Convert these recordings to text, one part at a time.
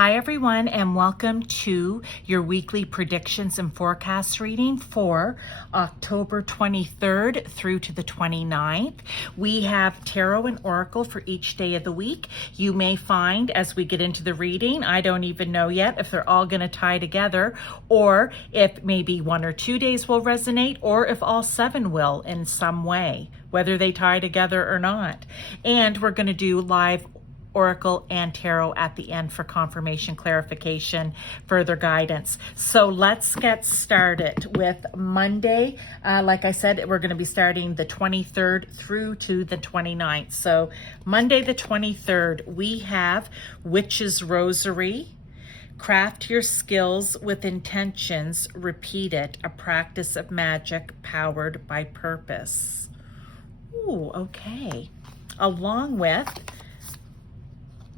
Hi everyone, and welcome to your weekly predictions and forecast reading for October 23rd through to the 29th. We have tarot and oracle for each day of the week. You may find as we get into the reading, I don't even know yet if they're all going to tie together, or if maybe 1 or 2 days will resonate, or if all 7 will in some way, whether they tie together or not. And we're going to do live oracle and tarot at the end for confirmation, clarification, further guidance. So let's get started with Monday. Like I said, we're going to be starting the 23rd through to the 29th. So Monday the 23rd, we have Witch's Rosary. Craft your skills with intentions, repeat it, a practice of magic powered by purpose. Ooh, okay. Along with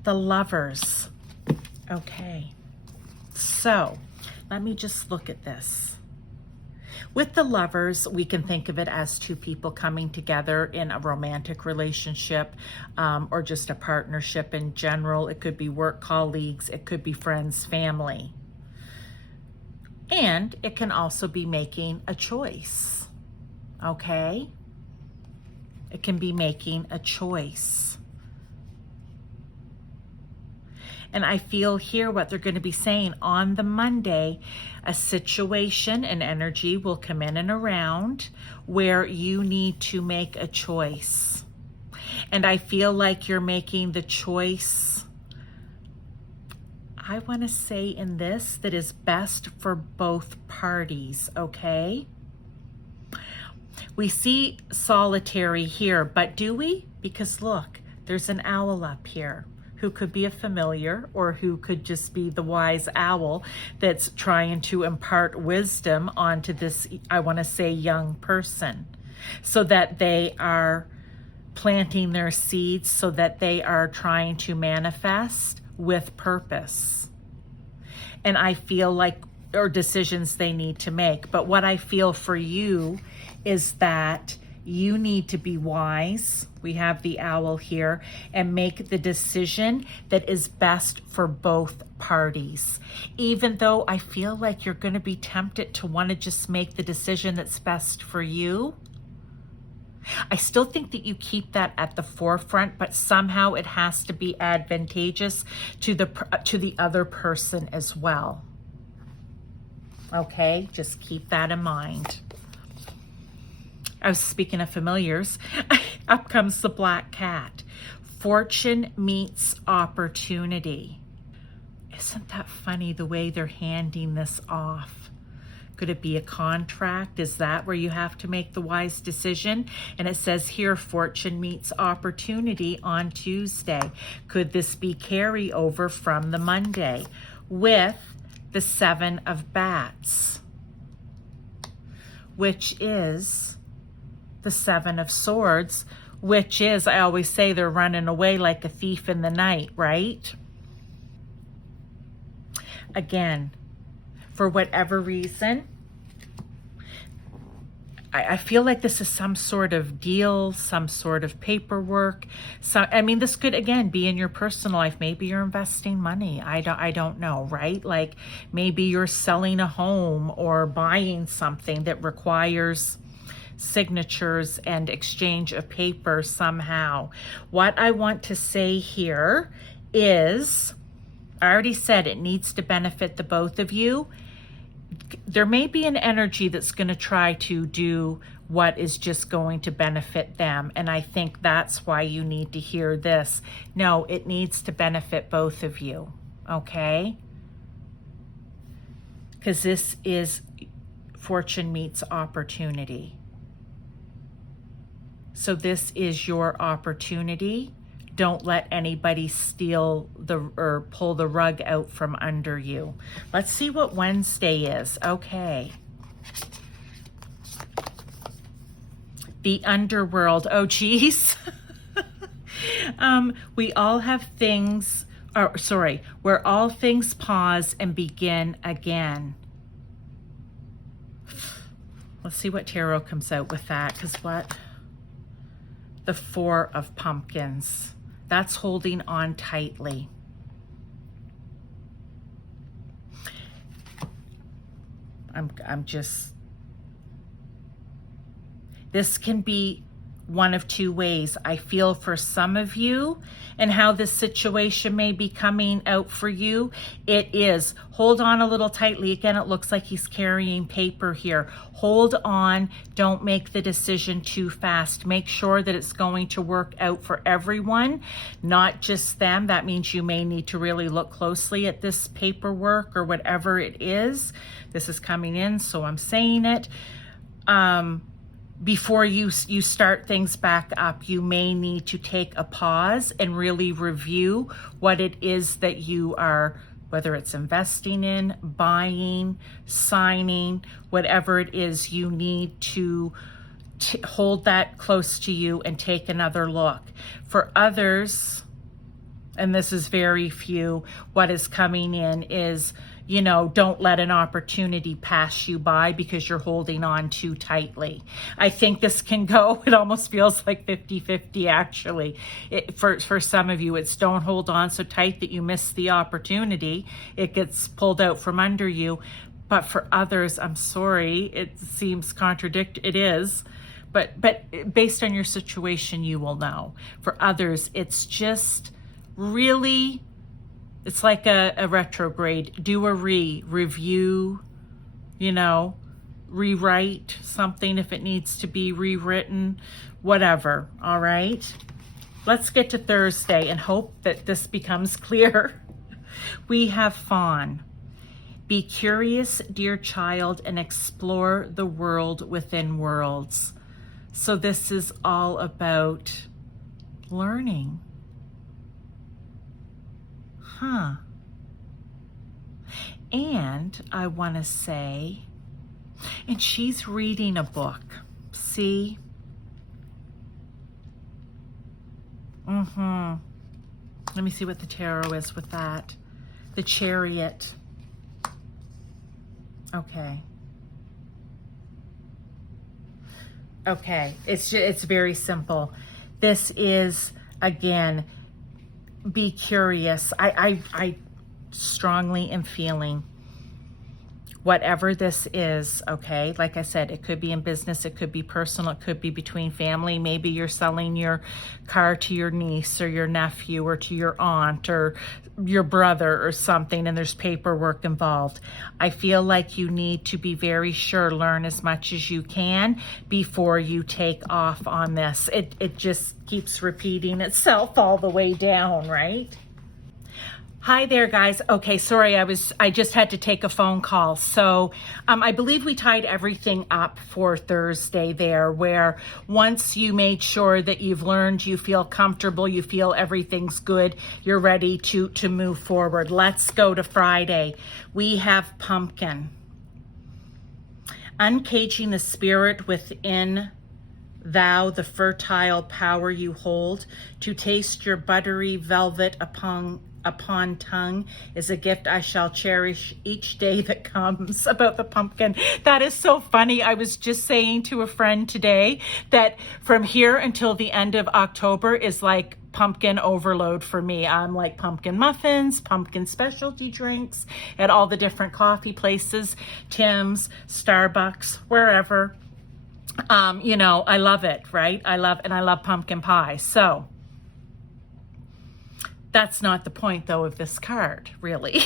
the Lovers. Okay, so let me just look at this. With the Lovers, we can think of it as two people coming together in a romantic relationship, or just a partnership in general. It could be work colleagues, it could be friends, family. And it can also be making a choice, okay? It can be making a choice. And I feel here what they're going to be saying on the Monday, a situation and energy will come in and around where you need to make a choice. And I feel like you're making the choice, I want to say in this, that is best for both parties, okay? We see solitary here, but do we? Because look, there's an owl up here, who could be a familiar or who could just be the wise owl that's trying to impart wisdom onto this, I want to say, young person, so that they are planting their seeds, so that they are trying to manifest with purpose. And I feel like, or decisions they need to make. But what I feel for you is that you need to be wise. We have the owl here, and make the decision that is best for both parties. Even though I feel like you're going to be tempted to want to just make the decision that's best for you, I still think that you keep that at the forefront, but somehow it has to be advantageous to the other person as well. Okay, just keep that in mind. I was speaking of familiars. Up comes the black cat. Fortune meets opportunity. Isn't that funny the way they're handing this off? Could it be a contract? Is that where you have to make the wise decision? And it says here, fortune meets opportunity on Tuesday. Could this be carryover from the Monday with the 7 of Bats, which is the 7 of Swords, which is, I always say, they're running away like a thief in the night, right? Again, for whatever reason, I feel like this is some sort of deal, some sort of paperwork. So, I mean, this could, again, be in your personal life. Maybe you're investing money. I don't know, right? Like maybe you're selling a home or buying something that requires signatures and exchange of paper somehow. What I want to say here is, I already said it needs to benefit the both of you. There may be an energy that's going to try to do what is just going to benefit them. And I think that's why you need to hear this. No, it needs to benefit both of you. Okay? Because this is fortune meets opportunity. So this is your opportunity. Don't let anybody steal or pull the rug out from under you. Let's see what Wednesday is. Okay. The underworld. Oh, geez. We all have things, where all things pause and begin again. Let's see what tarot comes out with that, because what? The 4 of Pumpkins. That's holding on tightly. I'm just, this can be one of two ways. I feel for some of you and how this situation may be coming out for you. It is, hold on a little tightly. Again, it looks like he's carrying paper here. Hold on. Don't make the decision too fast. Make sure that it's going to work out for everyone, not just them. That means you may need to really look closely at this paperwork or whatever it is. This is coming in, so I'm saying it. Before you start things back up, you may need to take a pause and really review what it is that you are, whether it's investing in, buying, signing, whatever it is, you need to hold that close to you and take another look. For others, and this is very few, what is coming in is, you know, don't let an opportunity pass you by because you're holding on too tightly. I think this can go, it almost feels like 50-50 actually. For some of you, it's don't hold on so tight that you miss the opportunity. It gets pulled out from under you. But for others, I'm sorry, it seems it is. But based on your situation, you will know. For others, it's just really, it's like a retrograde. Do a review, you know, rewrite something if it needs to be rewritten, whatever. All right. Let's get to Thursday and hope that this becomes clear. We have Fawn. Be curious, dear child, and explore the world within worlds. So this is all about learning. And I want to say, and she's reading a book. See? Let me see what the tarot is with that. The Chariot. Okay. Okay. It's very simple. This is, again, be curious. I strongly am feeling whatever this is, okay? Like I said, it could be in business, it could be personal, it could be between family. Maybe you're selling your car to your niece or your nephew or to your aunt or your brother or something, and there's paperwork involved. I feel like you need to be very sure, learn as much as you can before you take off on this. It just keeps repeating itself all the way down, right? Hi there, guys. Okay, sorry, I just had to take a phone call. So I believe we tied everything up for Thursday there, where once you made sure that you've learned, you feel comfortable, you feel everything's good, you're ready to move forward. Let's go to Friday. We have Pumpkin. Uncaging the spirit within thou, the fertile power you hold, to taste your buttery velvet upon tongue is a gift I shall cherish each day that comes. About the pumpkin. That is so funny. I was just saying to a friend today that from here until the end of October is like pumpkin overload for me. I'm like pumpkin muffins, pumpkin specialty drinks at all the different coffee places, Tim's, Starbucks, wherever. You know, I love it, right? I love pumpkin pie. So that's not the point, though, of this card, really.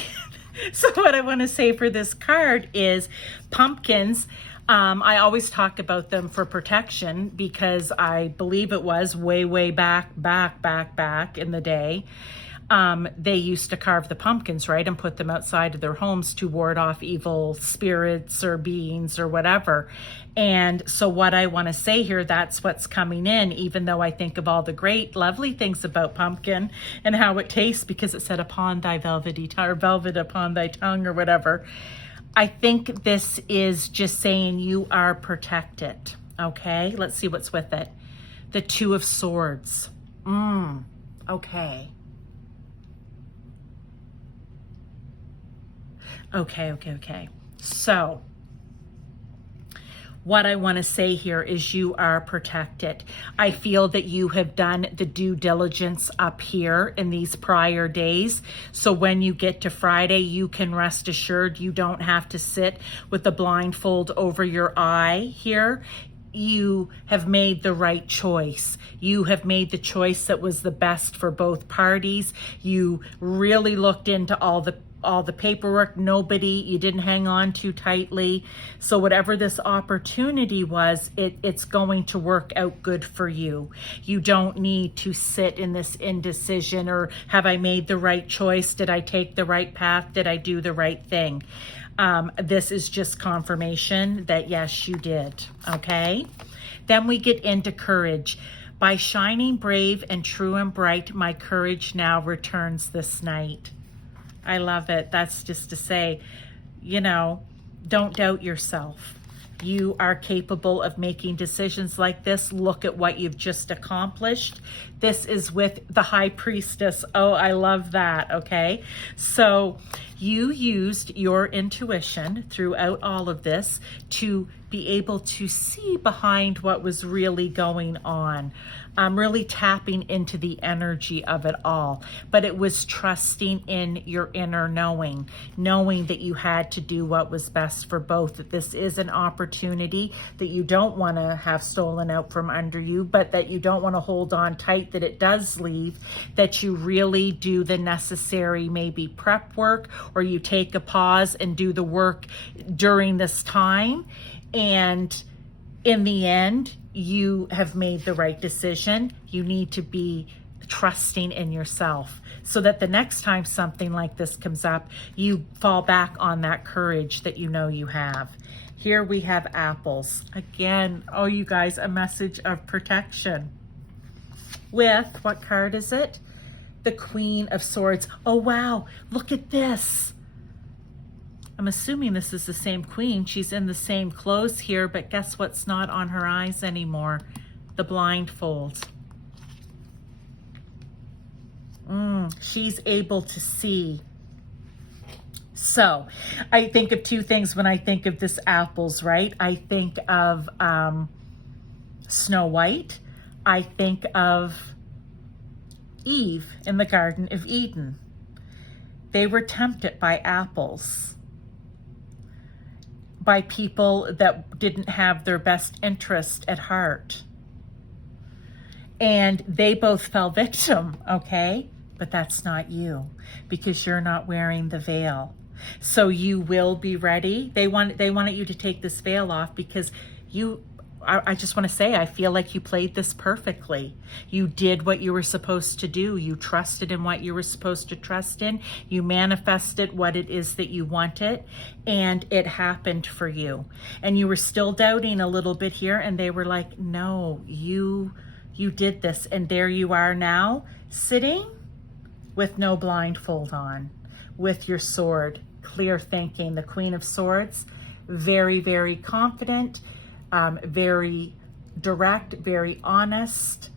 So what I want to say for this card is pumpkins. I always talk about them for protection because I believe it was way back in the day. They used to carve the pumpkins, right, and put them outside of their homes to ward off evil spirits or beings or whatever. And so what I want to say here, that's what's coming in, even though I think of all the great, lovely things about pumpkin and how it tastes, because it said upon thy velvet upon thy tongue or whatever. I think this is just saying you are protected. Okay, let's see what's with it. The Two of Swords. Okay. Okay. So what I want to say here is you are protected. I feel that you have done the due diligence up here in these prior days. So when you get to Friday, you can rest assured you don't have to sit with the blindfold over your eye here. You have made the right choice. You have made the choice that was the best for both parties. You really looked into all the paperwork. You didn't hang on too tightly. So whatever this opportunity was, it's going to work out good for you. You don't need to sit in this indecision or have I made the right choice? Did I take the right path? Did I do the right thing? This is just confirmation that yes, you did. Okay. Then we get into courage. By shining brave and true and bright, my courage now returns this night. I love it. That's just to say, don't doubt yourself. You are capable of making decisions like this. Look at what you've just accomplished. This is with the High Priestess. Oh, I love that. Okay. So you used your intuition throughout all of this to be able to see behind what was really going on. Really tapping into the energy of it all. But it was trusting in your inner knowing that you had to do what was best for both, that this is an opportunity that you don't want to have stolen out from under you, but that you don't want to hold on tight that it does leave, that you really do the necessary maybe prep work, or you take a pause and do the work during this time. And in the end, you have made the right decision. You need to be trusting in yourself so that the next time something like this comes up, you fall back on that courage that you know you have. Here we have apples. Again, oh, you guys, a message of protection. With, what card is it? The Queen of Swords. Oh, wow. Look at this. I'm assuming this is the same queen. She's in the same clothes here, but guess what's not on her eyes anymore? The blindfold. She's able to see. So I think of two things when I think of this apples, right? I think of Snow White. I think of Eve in the Garden of Eden. They were tempted by apples, by people that didn't have their best interest at heart. And they both fell victim, okay? But that's not you, because you're not wearing the veil. So you will be ready. They wanted you to take this veil off because I just want to say, I feel like you played this perfectly. You did what you were supposed to do. You trusted in what you were supposed to trust in. You manifested what it is that you wanted, and it happened for you. And you were still doubting a little bit here, and they were like, no, you did this. And there you are now, sitting with no blindfold on, with your sword, clear thinking. The Queen of Swords, very, very confident, very direct, very honest,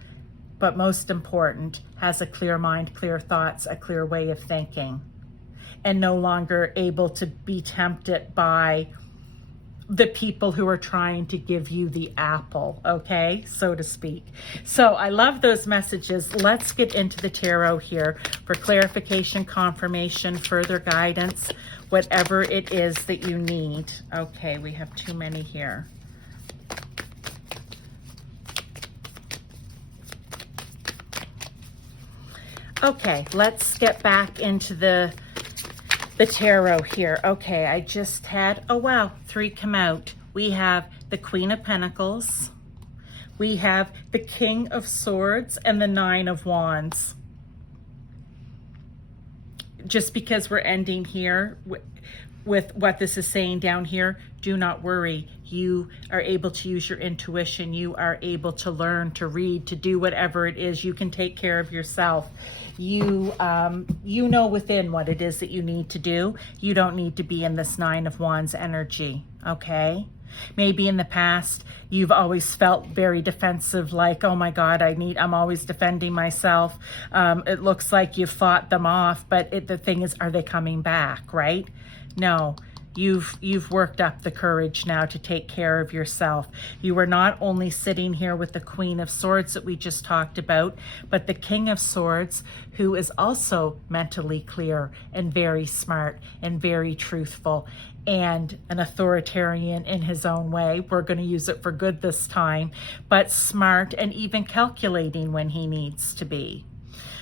but most important, has a clear mind, clear thoughts, a clear way of thinking, and no longer able to be tempted by the people who are trying to give you the apple, okay, so to speak. So I love those messages. Let's get into the tarot here for clarification, confirmation, further guidance, whatever it is that you need. Okay, we have too many here. Okay, let's get back into the tarot here. Okay, I just had, oh wow, 3 come out. We have the Queen of Pentacles. We have the King of Swords and the 9 of Wands. Just because we're ending here with what this is saying down here, do not worry. You are able to use your intuition. You are able to learn, to read, to do whatever it is. You can take care of yourself. You know within what it is that you need to do. You don't need to be in this 9 of Wands energy, okay? Maybe in the past, you've always felt very defensive, like, oh my God, I'm always defending myself. It looks like you've fought them off, but the thing is, are they coming back, right? No, You've worked up the courage now to take care of yourself. You are not only sitting here with the Queen of Swords that we just talked about, but the King of Swords, who is also mentally clear and very smart and very truthful and an authoritarian in his own way. We're going to use it for good this time, but smart and even calculating when he needs to be.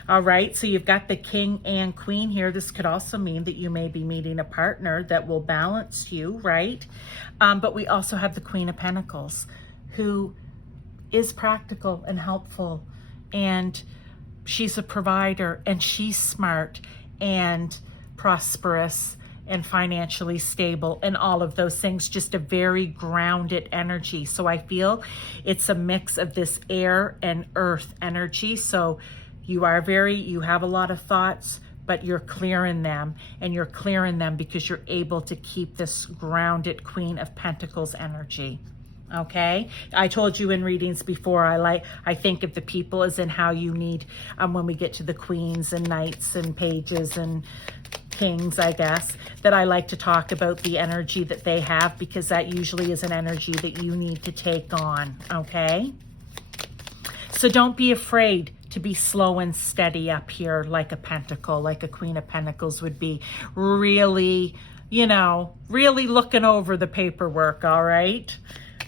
All right, so you've got the King and Queen here. This could also mean that you may be meeting a partner that will balance you, right? But we also have the Queen of Pentacles, who is practical and helpful, and she's a provider, and she's smart and prosperous and financially stable and all of those things. Just a very grounded energy. So I feel it's a mix of this air and earth energy. So you have a lot of thoughts, but you're clearing them, and you're clearing them because you're able to keep this grounded Queen of Pentacles energy. Okay, I told you in readings before, I think of the people as in how you need, when we get to the queens and knights and pages and kings, I guess, that I like to talk about the energy that they have, because that usually is an energy that you need to take on. Okay, so don't be afraid to be slow and steady up here, like a pentacle, like a Queen of Pentacles would be. Really, really looking over the paperwork, all right?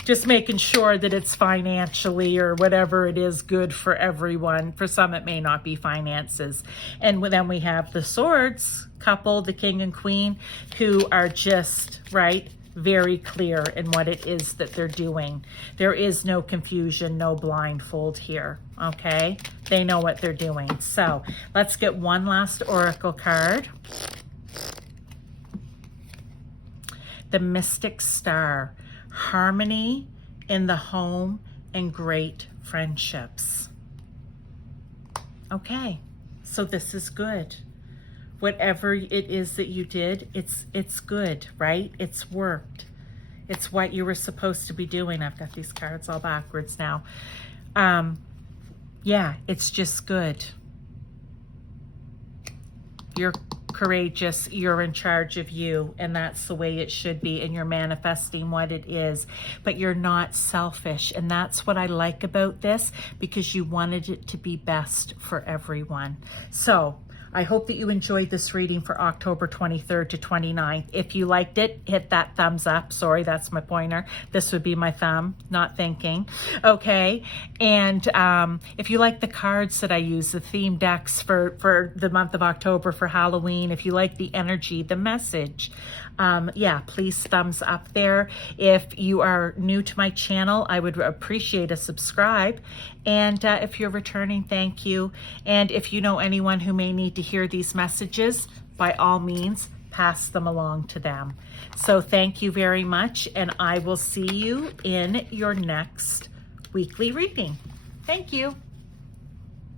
Just making sure that it's financially or whatever it is good for everyone. For some, it may not be finances. And then we have the Swords couple, the King and Queen, who are just, right, very clear in what it is that they're doing. There is no confusion, no blindfold here, okay? They know what they're doing. So let's get one last oracle card. The Mystic Star, harmony in the home and great friendships. Okay, so this is good. Whatever it is that you did, it's good, right? It's worked. It's what you were supposed to be doing. I've got these cards all backwards now. Yeah, it's just good. You're courageous, you're in charge of you, and that's the way it should be, and you're manifesting what it is, but you're not selfish, and that's what I like about this, because you wanted it to be best for everyone. So I hope that you enjoyed this reading for October 23rd to 29th. If you liked it, hit that thumbs up. Sorry, that's my pointer. This would be my thumb, not thinking. Okay. And if you like the cards that I use, the theme decks for the month of October for Halloween, if you like the energy, the message, yeah, please thumbs up there. If you are new to my channel, I would appreciate a subscribe. And if you're returning, thank you. And if you know anyone who may need to hear these messages, by all means, pass them along to them. So thank you very much, and I will see you in your next weekly reading. Thank you.